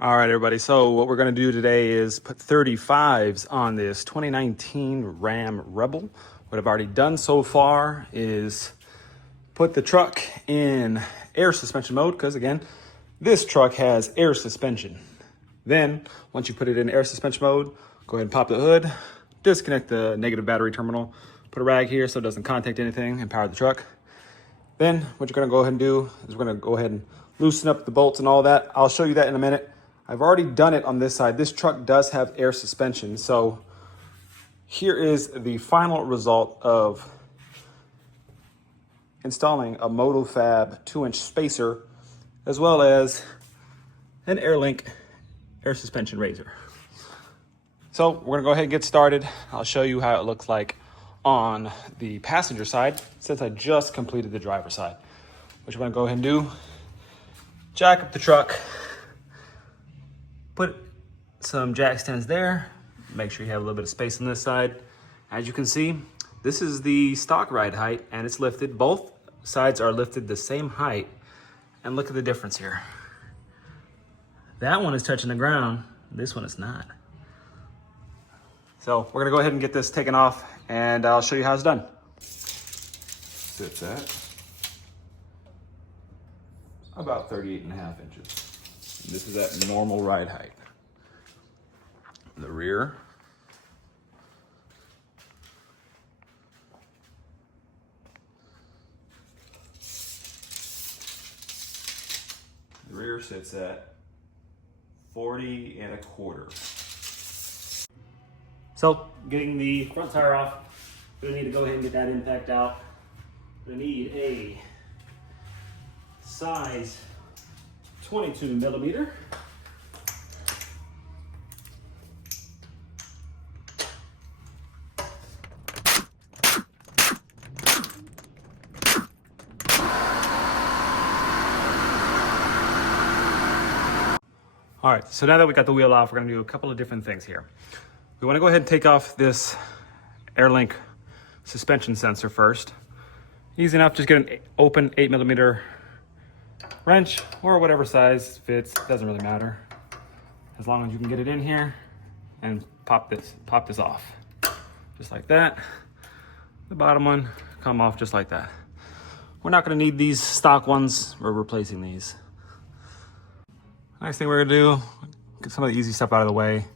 All right, everybody. So what we're going to do today is put 35s on this 2019 Ram Rebel. What I've already done so far is put the truck in air suspension mode because, again, this truck has air suspension. Then, once you put it in air suspension mode, go ahead and pop the hood, disconnect the negative battery terminal, put a rag here so it doesn't contact anything, and power the truck. Then what you're going to go ahead and do is we're going to go ahead and loosen up the bolts and all that. I'll show you that in a minute. I've already done it on this side. This truck does have air suspension. So here is the final result of installing a Motofab 2-inch spacer as well as an AirLink air suspension razor. So we're going to go ahead and get started. I'll show you how it looks like on the passenger side since I just completed the driver side. What you're going to go ahead and do, jack up the truck, put some jack stands there, make sure you have a little bit of space on this side. As you can see, this is the stock ride height and it's lifted. Both sides are lifted the same height, and look at the difference here. That one is touching the ground, this one is not. So we're gonna go ahead and get this taken off and I'll show you how it's done. Sits at about 38.5 inches. And this is at normal ride height. The rear, sits at 40.25. So getting the front tire off, we're gonna need to go ahead and get that impact out. We're gonna need a size 22 millimeter. All right, so now that we got the wheel off, we're gonna do a couple of different things here. We wanna go ahead and take off this AirLink suspension sensor first. Easy enough, just get an open 8 millimeter wrench or whatever size fits, doesn't really matter. As long as you can get it in here and pop this off. Just like that. The bottom one come off just like that. We're not gonna need these stock ones, we're replacing these. Next thing we're gonna do, get some of the easy stuff out of the way.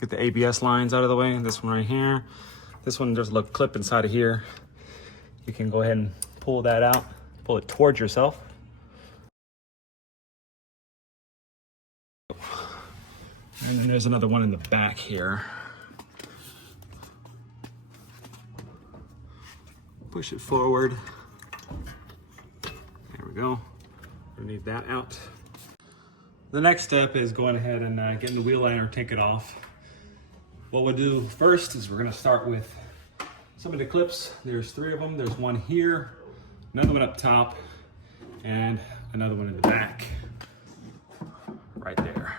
Get the ABS lines out of the way. This one right here. This one, there's a little clip inside of here. You can go ahead and pull that out, pull it towards yourself. And then there's another one in the back here. Push it forward. There we go. We need that out. The next step is going ahead and getting the wheel liner, take it off. What we'll do first is we're gonna start with some of the clips. There's 3 of them. There's one here, another one up top, and another one in the back, right there.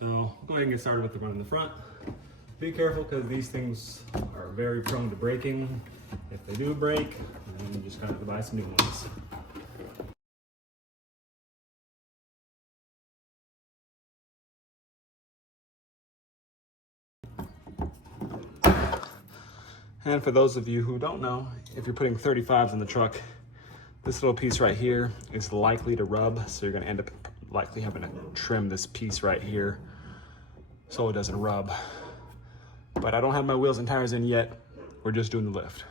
So go ahead and get started with the one in the front. Be careful because these things are very prone to breaking. If they do break, then you just gotta buy some new ones. And for those of you who don't know, if you're putting 35s in the truck, this little piece right here is likely to rub, so you're gonna end up likely having to trim this piece right here so it doesn't rub. But I don't have my wheels and tires in yet. We're just doing the lift.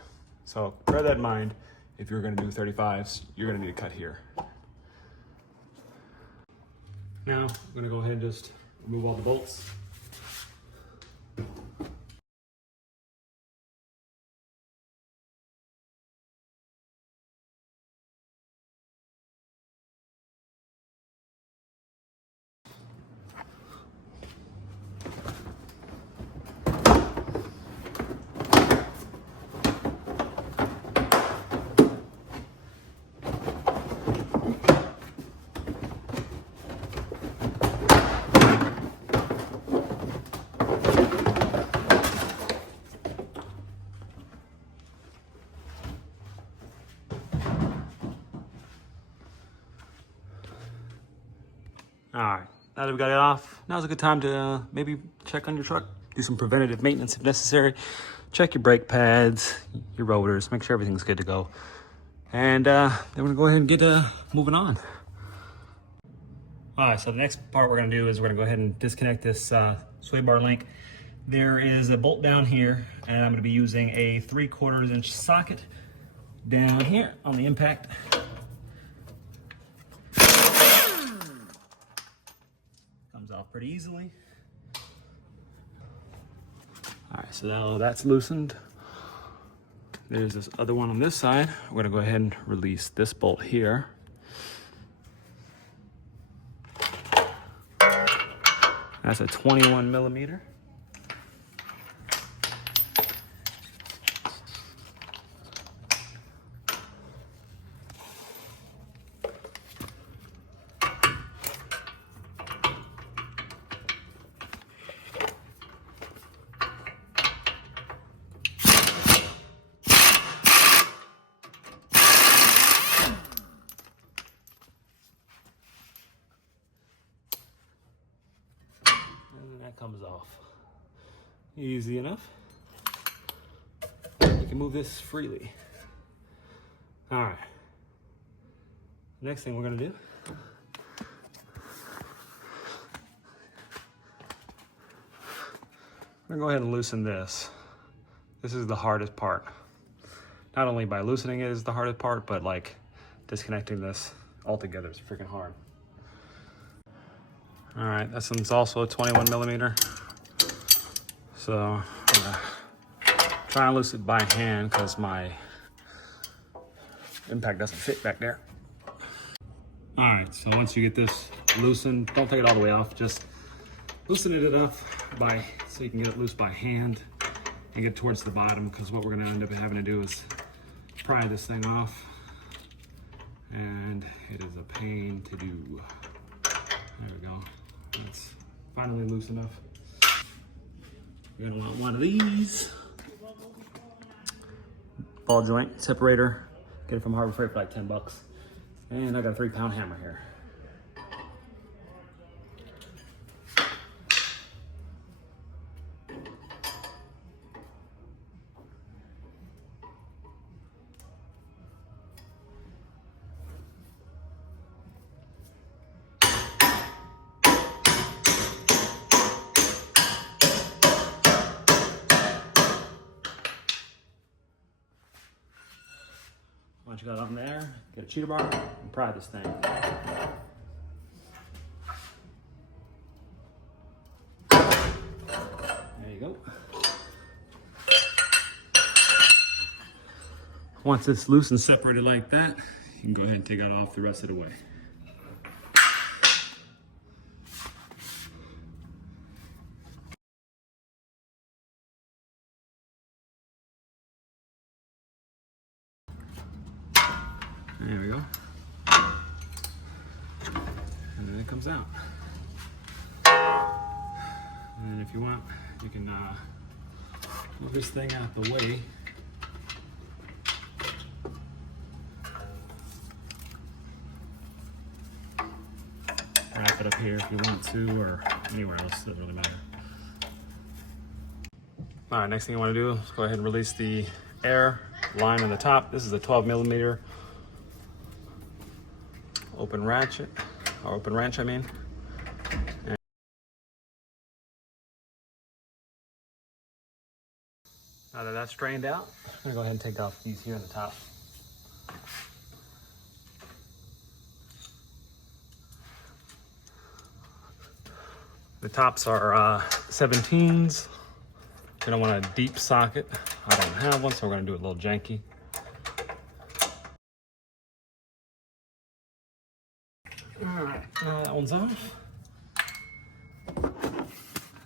So bear that in mind. If you're gonna do 35s, you're gonna need to cut here. Now, I'm gonna go ahead and just remove all the bolts. now that we got it off, now's a good time to maybe check on your truck, do some preventative maintenance if necessary. Check your brake pads, your rotors, make sure everything's good to go. And then we're gonna go ahead and get moving on. All right, so the next part we're gonna do is we're gonna go ahead and disconnect this sway bar link. There is a bolt down here, and I'm gonna be using a 3/4 inch socket down here on the impact. Comes off pretty easily. All right, so now that's loosened. There's this other one on this side. We're gonna go ahead and release this bolt here. That's a 21 millimeter. That comes off easy enough. You can move this freely. All right, next thing we're gonna do, we're gonna go ahead and loosen this. This is the hardest part. Not only by loosening it is the hardest part, but like disconnecting this altogether is freaking hard. All right, this one's also a 21 millimeter. So I'm gonna try and loosen it by hand because my impact doesn't fit back there. All right, so once you get this loosened, don't take it all the way off, just loosen it enough so you can get it loose by hand and get towards the bottom, because what we're gonna end up having to do is pry this thing off, and it is a pain to do. There we go. It's finally loose enough. You're gonna want one of these. Ball joint separator. Get it from Harbor Freight for like 10 bucks. And I got a 3-pound hammer here. Once you got it on there, get a cheater bar and pry this thing. There you go. Once it's loose and separated like that, you can go ahead and take it off the rest of the way. There we go. And then it comes out. And then if you want, you can move this thing out the way. Wrap it up here if you want to, or anywhere else, doesn't really matter. All right, next thing you want to do is go ahead and release the air line on the top. This is a 12 millimeter open wrench, I mean. And now that that's strained out, I'm gonna go ahead and take off these here on the top. The tops are 17s. We don't want a deep socket. I don't have one, so we're gonna do it a little janky. All right, now that one's off.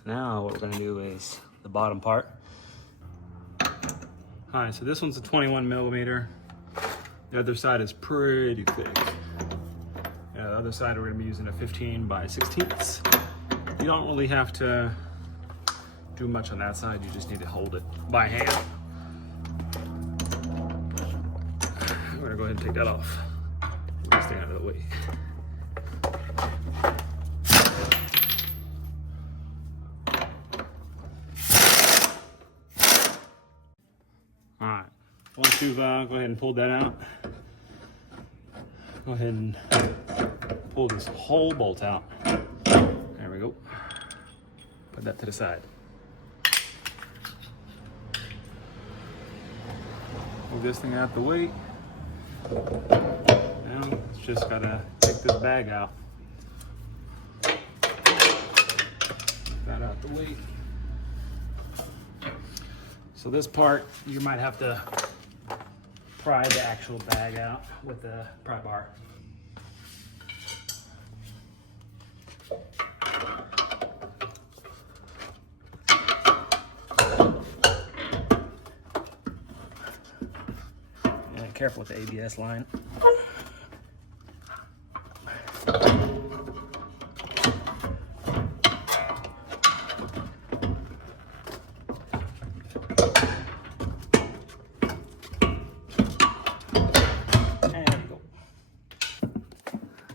Now what we're gonna do is the bottom part. All right, so this one's a 21 millimeter. The other side is pretty thick. The other side we're gonna be using a 15 by 16ths. You don't really have to do much on that side. You just need to hold it by hand. We're gonna go ahead and take that off. We're gonna stay out of the way. once you've go ahead and pulled that out, go ahead and pull this whole bolt out. There we go. Put that to the side. Move this thing out the way. Now it's just gotta take this bag out. That out the way. So this part, you might have to pry the actual bag out with the pry bar. Yeah, careful with the ABS line.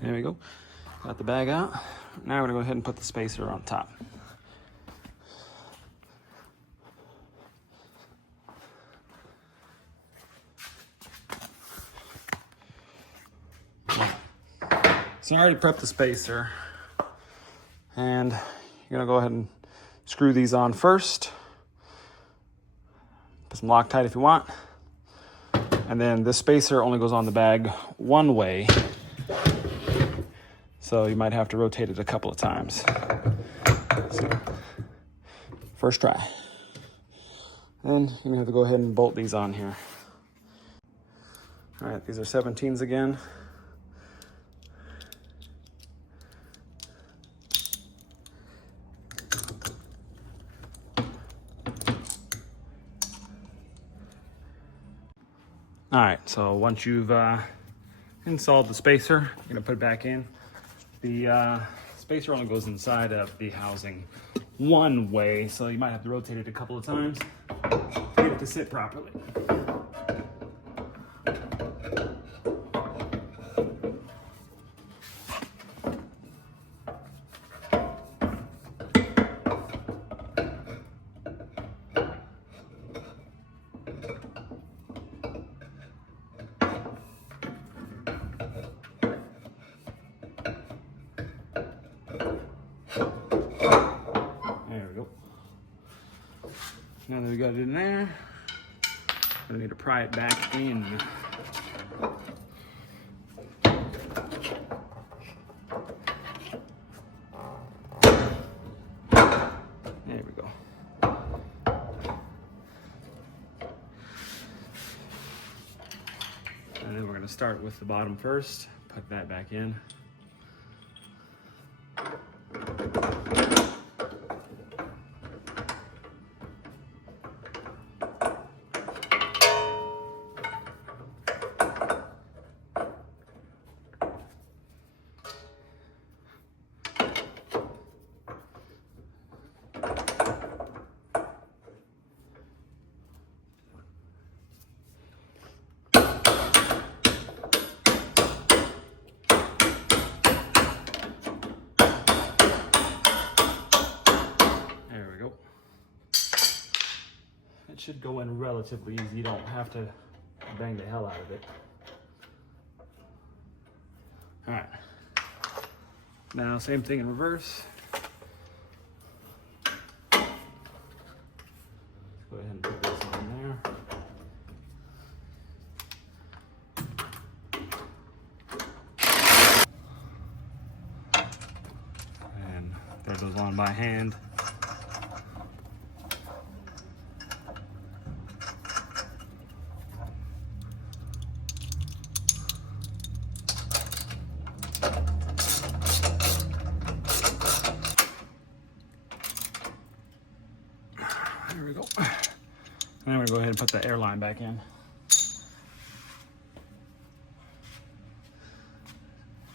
There we go. Got the bag out. Now we're gonna go ahead and put the spacer on top. So I already prepped the spacer, and you're gonna go ahead and screw these on first. Put some Loctite if you want. And then this spacer only goes on the bag one way, so you might have to rotate it a couple of times. So, first try. Then you're gonna have to go ahead and bolt these on here. All right, these are 17s again. All right, so once you've installed the spacer, you're gonna put it back in. The spacer only goes inside of the housing one way, so you might have to rotate it a couple of times to get it to sit properly. Now that we got it in there, I'm gonna need to pry it back in. There we go. And then we're gonna start with the bottom first, put that back in. It should go in relatively easy. You don't have to bang the hell out of it. All right. Now, same thing in reverse. Go ahead and put this on there. And throw those on by hand. There we go. And then we're going to go ahead and put the airline back in.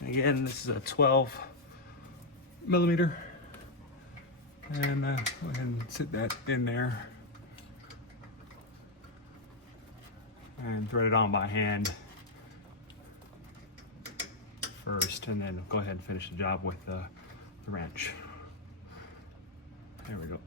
Again, this is a 12 millimeter. And go ahead and sit that in there. And thread it on by hand first, and then go ahead and finish the job with the wrench. There we go.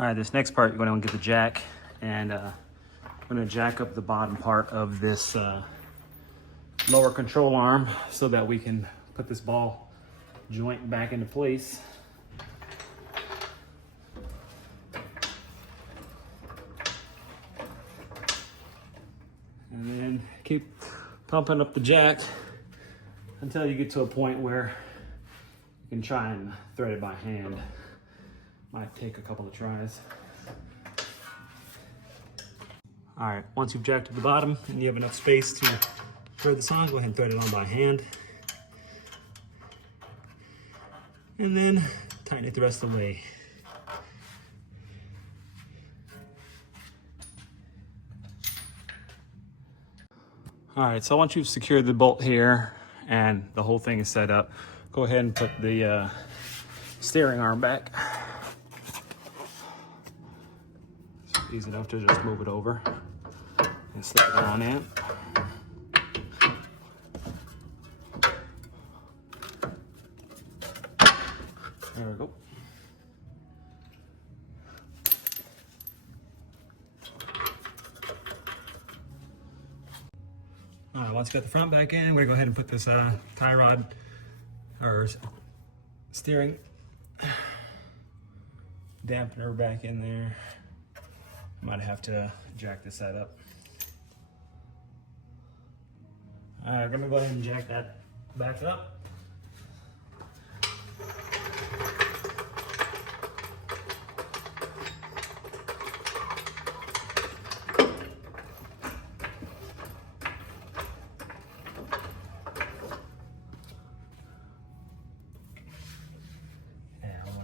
All right, this next part, you're going to get the jack, and I'm going to jack up the bottom part of this lower control arm so that we can put this ball joint back into place. And then keep pumping up the jack until you get to a point where you can try and thread it by hand. Might take a couple of tries. All right, once you've jacked to the bottom and you have enough space to thread this on, go ahead and thread it on by hand. And then tighten it the rest of the way. All right, so once you've secured the bolt here and the whole thing is set up, go ahead and put the steering arm back. It's easy enough to just move it over and slip it on in. There we go. All right, once you got the front back in, we're gonna go ahead and put this tie rod or steering dampener back in there. Might have to jack this side up. All right, we're gonna go ahead and jack that back up.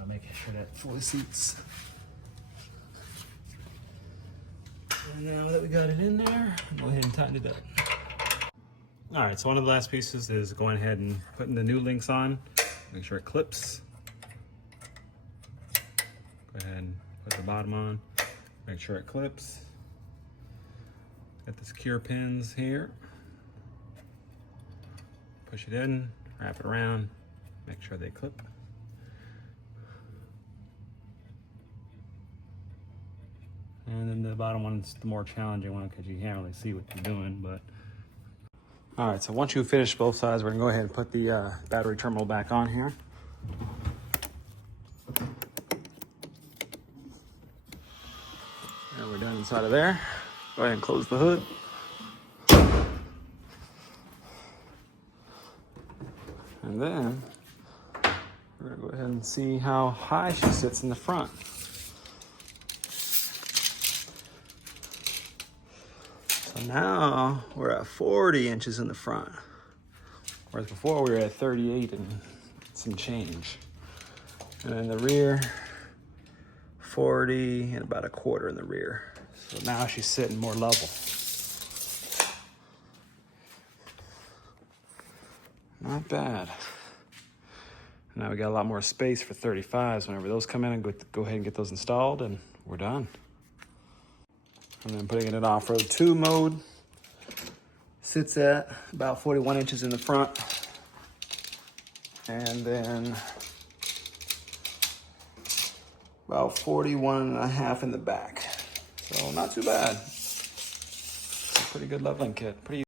Making sure that fully seats. And now that we got it in there, go ahead and tighten it up. All right, so one of the last pieces is going ahead and putting the new links on. Make sure it clips. Go ahead and put the bottom on. Make sure it clips. Got the secure pins here. Push it in, wrap it around, make sure they clip. And then the bottom one's the more challenging one because you can't really see what you're doing, but. All right, so once you finish both sides, we're gonna go ahead and put the battery terminal back on here. And we're done inside of there. Go ahead and close the hood. And then we're gonna go ahead and see how high she sits in the front. So now we're at 40 inches in the front, whereas before we were at 38 and some change. And in the rear, 40 and about a quarter in the rear. So now she's sitting more level. Not bad. Now we got a lot more space for 35s. Whenever those come in, and go ahead and get those installed, and we're done. And then putting it in off-road 2 mode. Sits at about 41 inches in the front. And then about 41 and a half in the back. So not too bad. It's a pretty good leveling kit. Pretty